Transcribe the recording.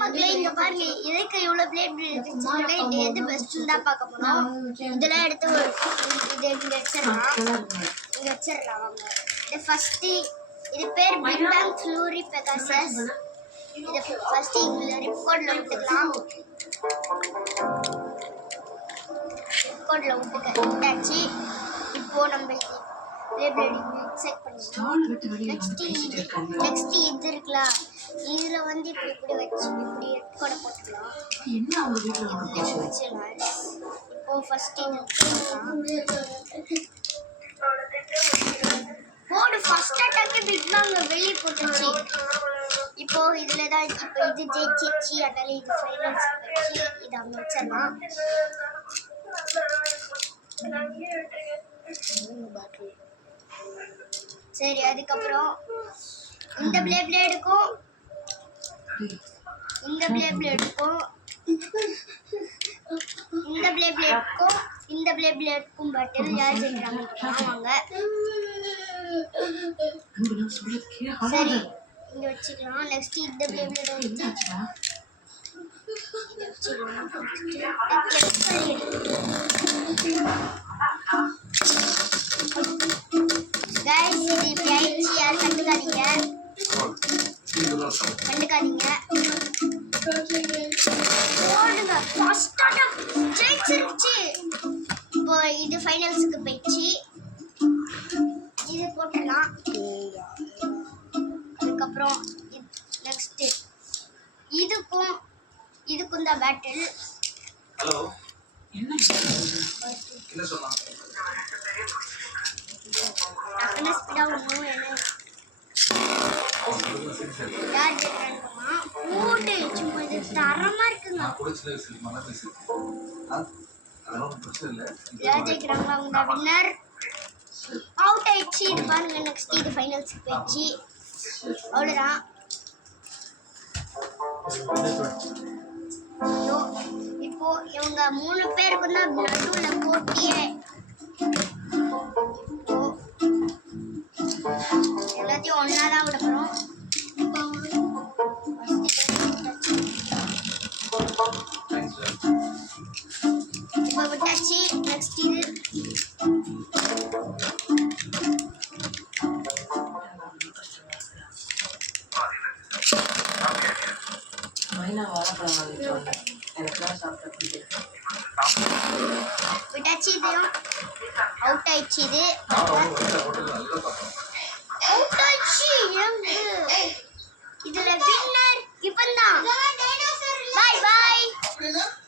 மக்களே இங்க பாருங்க இதுக்கு இவ்வளவு பிளேட் வச்சிருக்கேன். இது எது பெஸ்ட்னு தான் பார்க்க போறோம். இதெல்லாம் எடுத்து இது இங்க வச்சிரலாம் வாங்க. இது ஃபர்ஸ்ட் இது பேர் பிக் பேங் ஃப்ளூரி பெகாசஸ். இது ஃபர்ஸ்ட் இங்க ரிப்போர்ட்ல விட்டுக்கலாம். ரிப்போர்ட்ல விட்டாச்சு. இப்போ நம்ம செக் பண்ணிக்கலாம். நெக்ஸ்ட் இது இருக்கலாம். இதுல வந்து இப்படி வச்சு இப்படி கூட போட்டுக்கலாம். வச்சிடலாம். இப்போ ஃபர்ஸ்ட் போடு ஃபர்ஸ்ட் அட்டாக் பிக் பேங் வெளியே போட்டுச்சு. இப்போ இதுல தான் இப்போ இது ஜெயிச்சிச்சு. அதனால இது ஃபைனல்ஸ் வச்சு இதை அங்கே வச்சிடலாம். சரி அதுக்கப்புறம் இந்த பிளேடுக்கும் இந்த பிளேடுக்கும் பட்டில் யார் ஜெயிக்கிறாங்க வாங்க. சரி இங்க வச்சுக்கலாம். நெக்ஸ்ட் இந்த பிளேட் வச்சுக்கலாம். गाइस இது பிளைச்சி யார் கண்டுக்காதீங்க. போடுங்க ஃபர்ஸ்ட் அட்டாக் ஜெயிச்சிருச்சு. இப்போ இது ஃபைனல்ஸ்க்கு போயிடுச்சு. இது போட்டலாம். அதுக்கப்புறம் நெக்ஸ்ட் இதுக்கும் தான் பேட்டில். ஹலோ என்ன சொன்னா டக்குனு ஸ்பீடா ஓடணும். என்ன யார் ஜெயிக்கிறாங்கம்மா போட்டு சும்மா இது தரமா இருக்குங்க. யார் ஜெயிக்கிறாங்க அவங்க வின்னர். அவுட் ஆயிடுச்சு. இது பாருங்க நெக்ஸ்ட் இது ஃபைனல்ஸ்க்கு போயிடுச்சு. அவ்வளோதான். இப்போ இவங்க 3 பேருக்கு தான் நடுவுல போட்டியே. எல்லாத்தையும் ஒன்னா தான் விட போறோம். இப்போ விட்டாச்சு. நெக்ஸ்ட் இது விட்டாச்சு. இதையும் அவுட் ஆயிடுச்சு. இது அவுட் ஆயிடுச்சு. இதுல வின்னர் இவன் தான்.